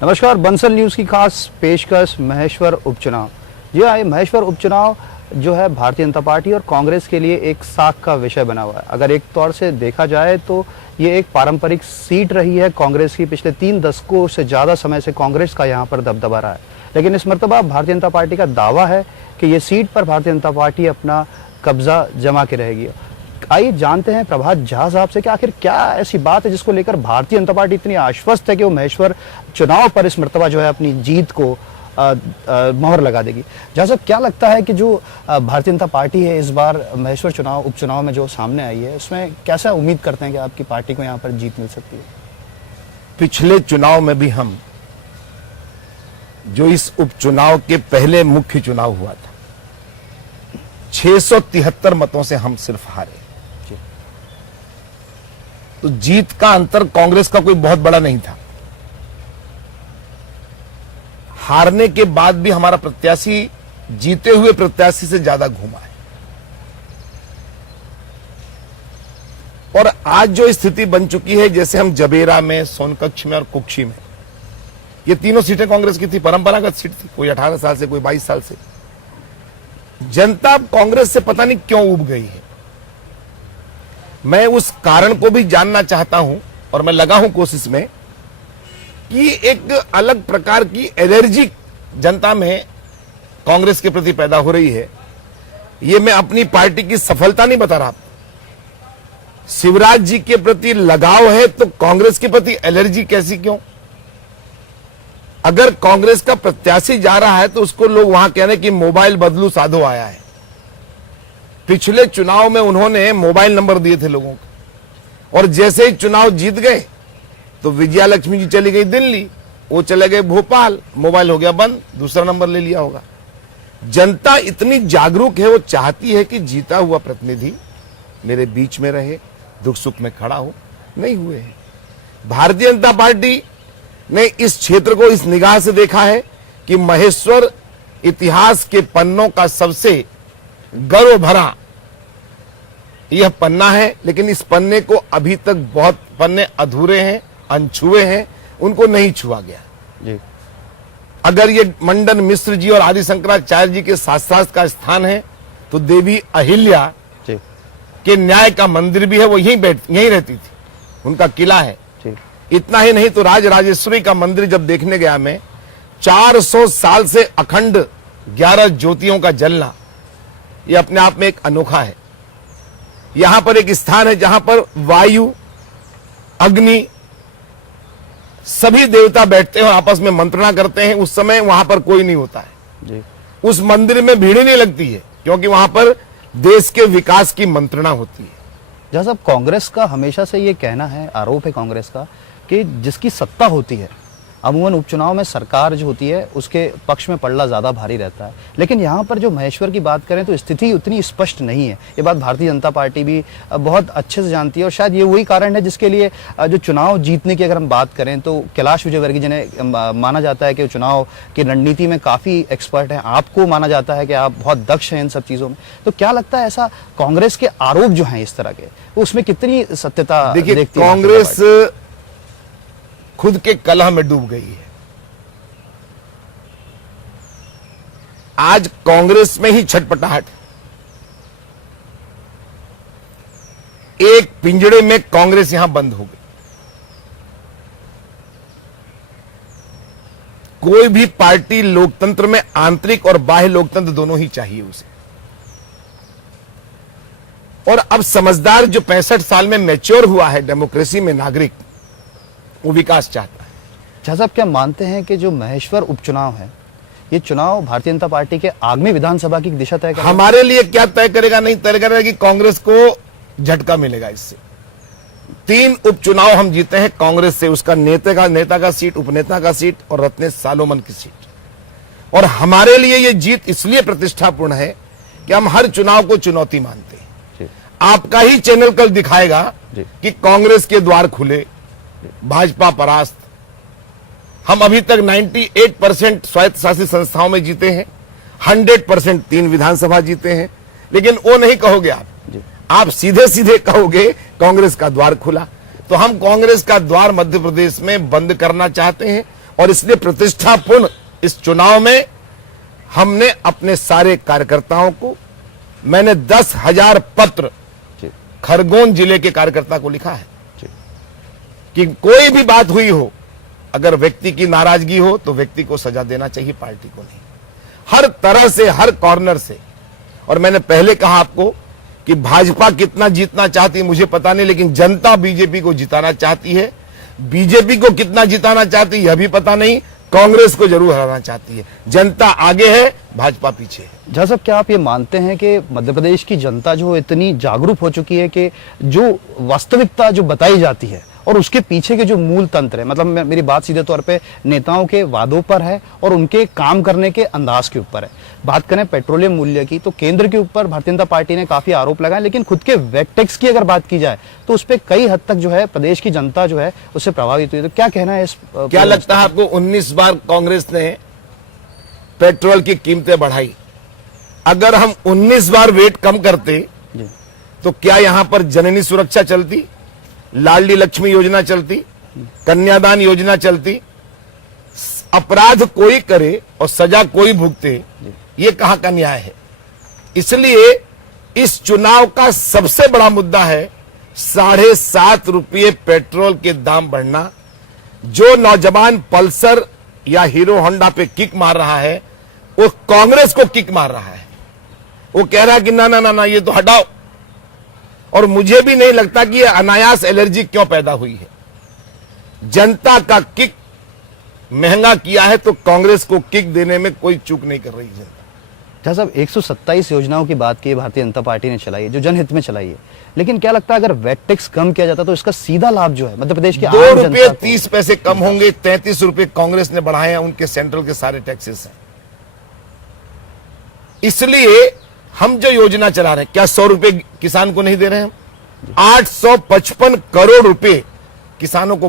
नमस्कार, बंसल न्यूज की खास पेशकश महेश्वर उपचुनाव। जी हाँ, ये महेश्वर उपचुनाव जो है भारतीय जनता पार्टी और कांग्रेस के लिए एक साख का विषय बना हुआ है। अगर एक तौर से देखा जाए तो ये एक पारंपरिक सीट रही है कांग्रेस की। पिछले 3 दशकों से ज़्यादा समय से कांग्रेस का यहाँ पर दबदबा रहा है, लेकिन इस मरतबा भारतीय जनता पार्टी का दावा है कि ये सीट पर भारतीय जनता पार्टी अपना कब्जा जमा के रहेगी। आइए जानते हैं प्रभात झा साहब से कि आखिर क्या ऐसी बात है जिसको लेकर भारतीय जनता पार्टी इतनी आश्वस्त है कि वो महेश्वर चुनाव पर इस मरतबा जो है अपनी जीत को मोहर लगा देगी। झा साहब, क्या लगता है कि जो भारतीय जनता पार्टी है इस बार महेश्वर उपचुनाव में जो सामने आई है, उसमें कैसा उम्मीद करते हैं कि आपकी पार्टी को यहाँ पर जीत मिल सकती है? पिछले चुनाव में भी हम जो इस उपचुनाव के पहले मुख्य चुनाव हुआ था, 673 मतों से हम सिर्फ हारे। तो जीत का अंतर कांग्रेस का कोई बहुत बड़ा नहीं था। हारने के बाद भी हमारा प्रत्याशी जीते हुए प्रत्याशी से ज्यादा घूमा है। और आज जो स्थिति बन चुकी है, जैसे हम जबेरा में, सोनकच्छ में और कुक्षी में, ये तीनों सीटें कांग्रेस की थी, परंपरागत सीट थी। कोई 18 साल से, कोई 22 साल से। जनता कांग्रेस से पता नहीं क्यों उब गई है। मैं उस कारण को भी जानना चाहता हूं और मैं लगा हूं कोशिश में कि एक अलग प्रकार की एलर्जी जनता में कांग्रेस के प्रति पैदा हो रही है। ये मैं अपनी पार्टी की सफलता नहीं बता रहा। शिवराज जी के प्रति लगाव है तो कांग्रेस के प्रति एलर्जी कैसी क्यों? अगर कांग्रेस का प्रत्याशी जा रहा है तो उसको लोग वहां कहने की मोबाइल बदलू साधो आया है। पिछले चुनाव में उन्होंने मोबाइल नंबर दिए थे लोगों को, और जैसे ही चुनाव जीत गए तो विजया लक्ष्मी जी चली गई दिल्ली, वो चले गए भोपाल, मोबाइल हो गया बंद, दूसरा नंबर ले लिया होगा। जनता इतनी जागरूक है, वो चाहती है कि जीता हुआ प्रतिनिधि मेरे बीच में रहे, दुख सुख में खड़ा हो। नहीं हुए हैं। भारतीय जनता पार्टी ने इस क्षेत्र को इस निगाह से देखा है कि महेश्वर इतिहास के पन्नों का सबसे गर्व भरा यह पन्ना है, लेकिन इस पन्ने को अभी तक बहुत पन्ने अधूरे हैं, अनछुए हैं, उनको नहीं छुआ गया जी। अगर ये मंडन मिश्र जी और आदि शंकराचार्य जी के शास्त्रार्थ का स्थान है, तो देवी अहिल्या जी के न्याय का मंदिर भी है, वो यहीं रहती थी, उनका किला है। इतना ही नहीं तो राजराजेश्वरी का मंदिर जब देखने गया मैं, 400 साल से अखंड 11 ज्योतियों का जलना, यह अपने आप में एक अनोखा है। यहां पर एक स्थान है जहां पर वायु, अग्नि, सभी देवता बैठते हैं और आपस में मंत्रणा करते हैं। उस समय वहां पर कोई नहीं होता है जी। उस मंदिर में भीड़ नहीं लगती है, क्योंकि वहां पर देश के विकास की मंत्रणा होती है। जहाँ साहब, कांग्रेस का हमेशा से ये कहना है, आरोप है कांग्रेस का, कि जिसकी सत्ता होती है, अमूमन उपचुनाव में सरकार जो होती है उसके पक्ष में पड़ना ज्यादा भारी रहता है। लेकिन यहाँ पर जो महेश्वर की बात करें तो स्थिति उतनी स्पष्ट नहीं है। ये बात भारतीय जनता पार्टी भी बहुत अच्छे से जानती है, और शायद ये वही कारण है जिसके लिए जो चुनाव जीतने की अगर हम बात करें तो कैलाश विजयवर्गीय, जिन्हें माना जाता है कि चुनाव की रणनीति में काफी एक्सपर्ट है, आपको माना जाता है कि आप बहुत दक्ष हैं इन सब चीजों में, तो क्या लगता है ऐसा कांग्रेस के आरोप जो है इस तरह के, उसमें कितनी सत्यता देखती है? कांग्रेस खुद के कलह में डूब गई है। आज कांग्रेस में ही छटपटाहट। एक पिंजड़े में कांग्रेस यहां बंद हो गई। कोई भी पार्टी लोकतंत्र में आंतरिक और बाह्य लोकतंत्र दोनों ही चाहिए उसे। और अब समझदार जो 65 साल में मैच्योर हुआ है डेमोक्रेसी में नागरिक, वो विकास चाहता है। शाह साहब, क्या मानते हैं कि जो महेश्वर उपचुनाव है, ये चुनाव भारतीय जनता पार्टी के आगामी विधानसभा की दिशा तय करेगा? हमारे लिए क्या तय करेगा, नहीं तय करेगा कि कांग्रेस को झटका मिलेगा इससे। 3 उपचुनाव हम जीते हैं कांग्रेस से, उसका नेता का सीट, उपनेता का सीट और रत्नेश सालोमन की सीट। और हमारे लिए ये जीत इसलिए प्रतिष्ठापूर्ण है कि हम हर चुनाव को चुनौती मानते हैं। आपका ही चैनल कल दिखाएगा कि कांग्रेस के द्वार खुले, भाजपा परास्त। हम अभी तक 98% स्वायत्त शासित संस्थाओं में जीते हैं, 100% 3 विधानसभा जीते हैं। लेकिन वो नहीं कहोगे आप सीधे सीधे कहोगे कांग्रेस का द्वार खुला। तो हम कांग्रेस का द्वार मध्य प्रदेश में बंद करना चाहते हैं और इसलिए प्रतिष्ठापूर्ण इस चुनाव में हमने अपने सारे कार्यकर्ताओं को, मैंने 10,000 पत्र जी खरगोन जिले के कार्यकर्ता को लिखा है जी कि कोई भी बात हुई हो, अगर व्यक्ति की नाराजगी हो तो व्यक्ति को सजा देना चाहिए, पार्टी को नहीं। हर तरह से, हर कॉर्नर से। और मैंने पहले कहा आपको कि भाजपा कितना जीतना चाहती है मुझे पता नहीं, लेकिन जनता बीजेपी को जिताना चाहती है। बीजेपी को कितना जिताना चाहती है यह भी पता नहीं, कांग्रेस को जरूर हराना चाहती है। जनता आगे है, भाजपा पीछे है। झा साहब, क्या आप ये मानते हैं कि मध्य प्रदेश की जनता जो इतनी जागरूक हो चुकी है कि जो वास्तविकता जो बताई जाती है और उसके पीछे के जो मूल तंत्र है, मतलब मेरी बात सीधे तौर पे नेताओं के वादों पर है और उनके काम करने के अंदाज के ऊपर है। बात करें पेट्रोलियम मूल्य की, तो केंद्र के ऊपर भारतीय जनता पार्टी ने काफी आरोप लगाए, लेकिन खुद के वैट टैक्स की अगर बात की जाए तो उस पर कई हद तक जो है प्रदेश की जनता जो है उससे प्रभावित हुई। तो क्या कहना है इस क्या लगता है आपको 19 बार कांग्रेस ने पेट्रोल की कीमतें बढ़ाई? अगर हम 19 बार वेट कम करते जी। तो क्या यहां पर जननी सुरक्षा चलती, लाडली लक्ष्मी योजना चलती, कन्यादान योजना चलती? अपराध कोई करे और सजा कोई भुगते, ये कहां का न्याय है? इसलिए इस चुनाव का सबसे बड़ा मुद्दा है 7.5 रुपये पेट्रोल के दाम बढ़ना। जो नौजवान पल्सर या हीरो होंडा पे किक मार रहा है वो कांग्रेस को किक मार रहा है। वो कह रहा है कि ना ना ना ना ये तो हटाओ। और मुझे भी नहीं लगता कि ये अनायास एलर्जी क्यों पैदा हुई है। जनता का किक महंगा किया है तो कांग्रेस को किक देने में कोई चूक नहीं कर रही जनता। झा साहब, 127 योजनाओं की बात की है भारतीय जनता पार्टी ने चलाई है, जो जनहित में चलाई है, लेकिन क्या लगता है अगर वैट टैक्स कम किया जाता तो इसका सीधा लाभ जो है मध्य प्रदेश के 2 रुपये 30 पैसे कम होंगे। 33 रुपये कांग्रेस ने बढ़ाए हैं, उनके सेंट्रल के सारे टैक्सेस हैं। इसलिए हम जो योजना चला रहे हैं, क्या 100 रुपये किसान को नहीं दे रहे हैं हम? 855 करोड़ रुपए किसानों को